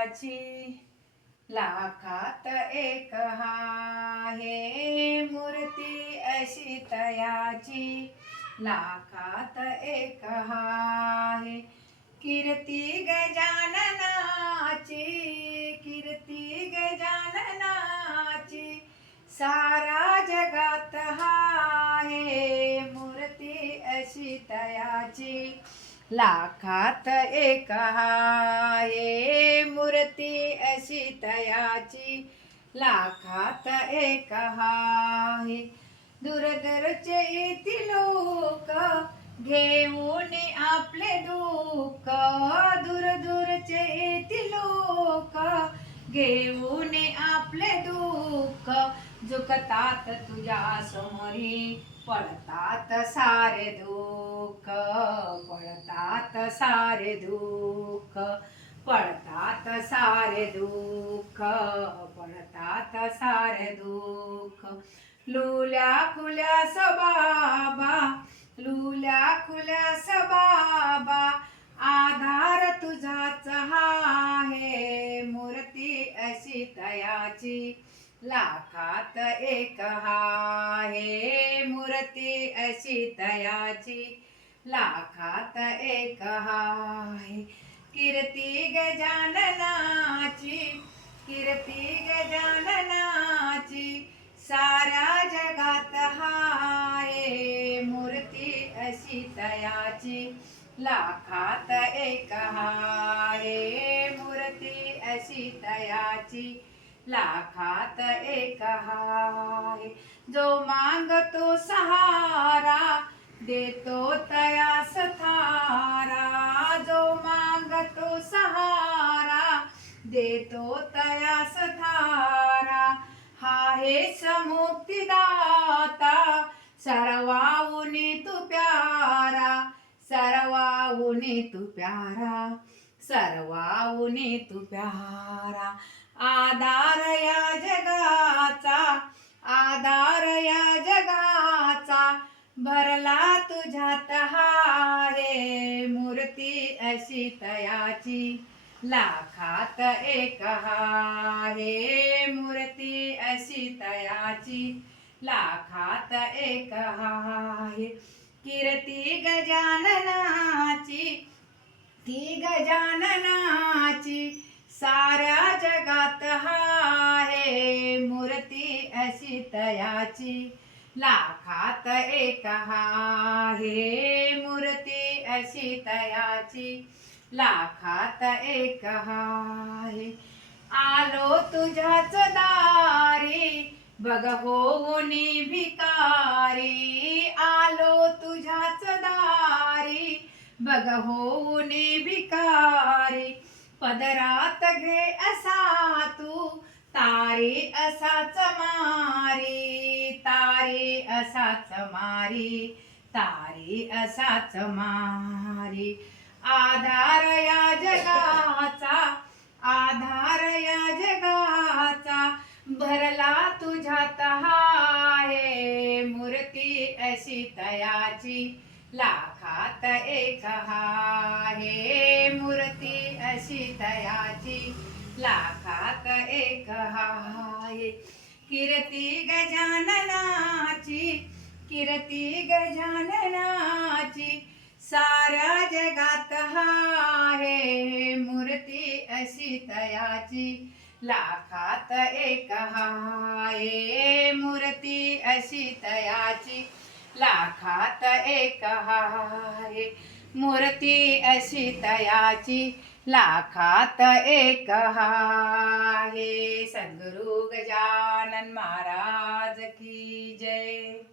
तयाची लाखात एक आहे. मूर्ती अशी तयाची, लाखात एक आहे. कीर्ती गजाननाची कीर्ती गजाननाची, सारा जगात आहे. मूर्ती अशी तयाची लाखात एक हे मूर्ती अशी तयाची. लाखात एक आहे दूरदरचे येती लोक घेऊन आपले दुःख. दूर दूरचे लोक घेऊन आपले दुःख. झुकतात तुझ्या समोरी पळतात सारे दुःख पळतात सारे दुःख पळतात सारे दुःख पळतात सारे दुःख. लुल्या खुल्या सबाबा लुल्या खुल्या सबाबा आधार तुझाच आहे मूर्ती अशी तयाची लाखात एक आहे मूर्ती अशी तयाची लाखात एक आहे कीर्ती गजाननाची. कीर्ती गजाननाची. साऱ्या जगात हाय मूर्ती अशी तयाची लाखात एक हाय मूर्ती अशी तयाची लाखात एक हाय जो मागतो सहारा देतो तयास थारा. जो मागतो सहारा देतो तयास थारा. हा हे समुक्तिदाता सर्वाऊने तू प्यारा. सर्वाऊने तू प्यारा. सर्वाऊने तू प्यारा. आधार या जगाचा आधार या जगाचा भरला तुझ्यात हाय मूर्ती अशी तयाची. लाखात एक आहे मूर्ती अशी तयाची. लाखात एक आहे कीर्ती गजाननाची ती गजाननाची देवाची लाखात एक हे मूर्ती अशी तयाची. लाखात एक आहे. आलो तुझ्याच दारी बघ होऊनी भिकारी. आलो तुझ्याच दारी बघ होऊनी भिकारी. पदरात घे असा तू तारी असाच मारी असाच मारी तारी असाच मारी. आधार या जगाचा आधार या जगाचा भरला तुझ्या हाय मूर्ती अशी तयाची लाखात एक हाय. मूर्ती अशी तयाची लाखात एक हाय. कीर्ती गजानना कीर्ती गजाननाची. सारा जगात हाय मूर्ती अशी तयाची. लाखात एक हाय मूर्ती अशी तयाची. लाखात एक हाय मूर्ती अशी तयाची. लाखात एक हाय सद्गुरु गजानन महाराज की जय.